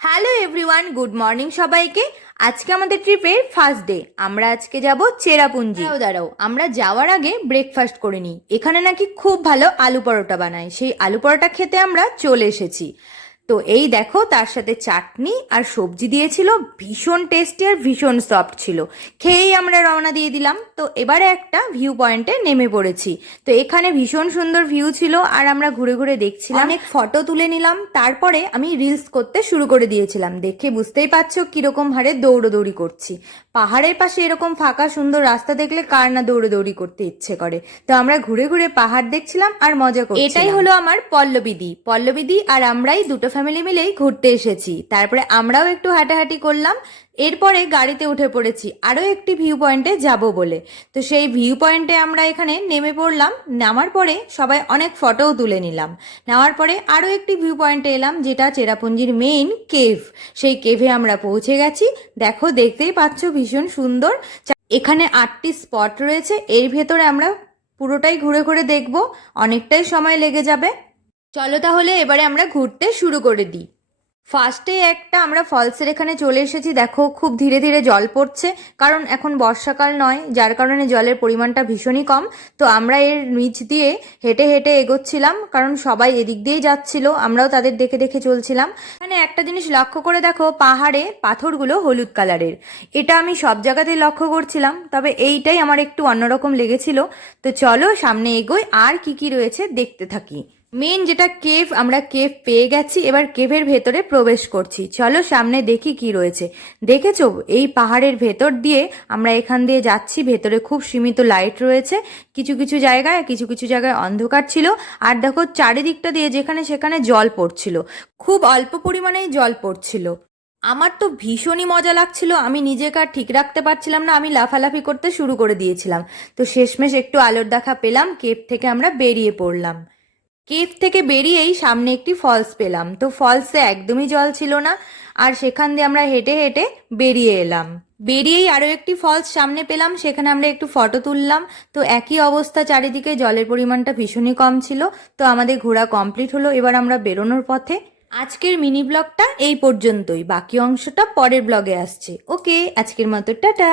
Hello everyone, good morning সবাইকে। আজকে আমাদের ট্রিপের ফার্স্ট ডে। আমরা আজকে যাব চেরাপুঞ্জি। দাঁড়াও, আমরা যাওয়ার আগে ব্রেকফাস্ট করে নিই। এখানে নাকি খুব ভালো আলু পরোটা বানায়, সেই আলু পরোটা খেতে আমরা চলে এসেছি। তো এই দেখো, তার সাথে চাটনি আর সবজি দিয়েছিল, ভীষণ টেস্টি আর ভীষণ সফট ছিল। খেয়েই আমরা রওনা দিয়ে দিলাম। তো এবারে একটা ভিউ পয়েন্টে নেমে পড়েছি। তো এখানে ভীষণ সুন্দর ভিউ ছিল আর আমরা ঘুরে ঘুরে দেখছিলাম, অনেক ফটো তুলে নিলাম। তারপরে আমি রিলস করতে শুরু করে দিয়েছিলাম। দেখে বুঝতেই পারছো কিরকম হারে দৌড়োদৌড়ি করছি। পাহাড়ের পাশে এরকম ফাঁকা সুন্দর রাস্তা দেখলে কার না দৌড়োদৌড়ি করতে ইচ্ছে করে। তো আমরা ঘুরে ঘুরে পাহাড় দেখছিলাম আর মজা করছিলাম। এটাই হলো আমার পল্লবীদি আর আমরাই দুটো ফ্যামিলি মিলেই ঘুরতে এসেছি। তারপরে আমরাও একটু হাঁটাহাঁটি করলাম। এরপরে গাড়িতে উঠে পড়েছি আরও একটি ভিউ পয়েন্টে যাব বলে। তো সেই ভিউ পয়েন্টে আমরা এখানে নেমে পড়লাম। নামার পরে সবাই অনেক ফটোও তুলে নিলাম। নেওয়ার পরে আরও একটি ভিউ পয়েন্টে এলাম, যেটা চেরাপুঞ্জির মেইন কেভ। সেই কেভে আমরা পৌঁছে গেছি। দেখো, দেখতেই পাচ্ছ ভীষণ সুন্দর। এখানে 8টি স্পট রয়েছে। এর ভেতরে আমরা পুরোটাই ঘুরে ঘুরে দেখব, অনেকটাই সময় লেগে যাবে। চলো তাহলে এবারে আমরা ঘুরতে শুরু করে দিই। ফার্স্টে আমরা ফলসের এখানে চলে এসেছি। দেখো, খুব ধীরে ধীরে জল পড়ছে, কারণ এখন বর্ষাকাল নয়, যার কারণে জলের পরিমাণটা ভীষণই কম। তো আমরা এর নিচ দিয়ে হেঁটে হেঁটে এগোচ্ছিলাম, কারণ সবাই এদিক দিয়েই যাচ্ছিল, আমরাও তাদের দেখে দেখে চলছিলাম। মানে একটা জিনিস লক্ষ্য করে দেখো, পাহাড়ে পাথরগুলো হলুদ কালারের। এটা আমি সব জায়গাতেই লক্ষ্য করছিলাম, তবে এইটাই আমার একটু অন্যরকম লেগেছিল। তো চলো সামনে এগোই, আর কি কি রয়েছে দেখতে থাকি। মেন যেটা কেভ, আমরা কেভ পেয়ে গেছি। এবার কেভের ভেতরে প্রবেশ করছি। চলো সামনে দেখি কি রয়েছে। দেখেছো, এই পাহাড়ের ভেতর দিয়ে আমরা এখান দিয়ে যাচ্ছি। ভেতরে খুব সীমিত লাইট রয়েছে, কিছু কিছু জায়গায় অন্ধকার ছিল। আর দেখো, চারিদিকটা দিয়ে যেখানে সেখানে জল পড়ছিল, খুব অল্প পরিমাণেই জল পড়ছিল। আমার তো ভীষণই মজা লাগছিল। আমি নিজেকে আর ঠিক রাখতে পারছিলাম না, আমি লাফালাফি করতে শুরু করে দিয়েছিলাম। তো শেষমেশ একটু আলোর দেখা পেলাম, কেভ থেকে আমরা বেরিয়ে পড়লাম। কেভ থেকে বেরিয়েই সামনে একটি ফলস পেলাম। তো ফলসে একদমই জল ছিল না, আর সেখান দিয়ে আমরা হেঁটে হেঁটে বেরিয়ে এলাম। বেরিয়েই আরও একটি ফলস সামনে পেলাম, সেখানে আমরা একটু ফটো তুললাম। তো একই অবস্থা, চারিদিকে জলের পরিমাণটা ভীষণই কম ছিল। তো আমাদের ঘোরা কমপ্লিট হলো। এবার আমরা বেরোনোর পথে। আজকের মিনি ব্লগটা এই পর্যন্তই, বাকি অংশটা পরের ব্লগে আসছে। ওকে, আজকের মতো টাটা।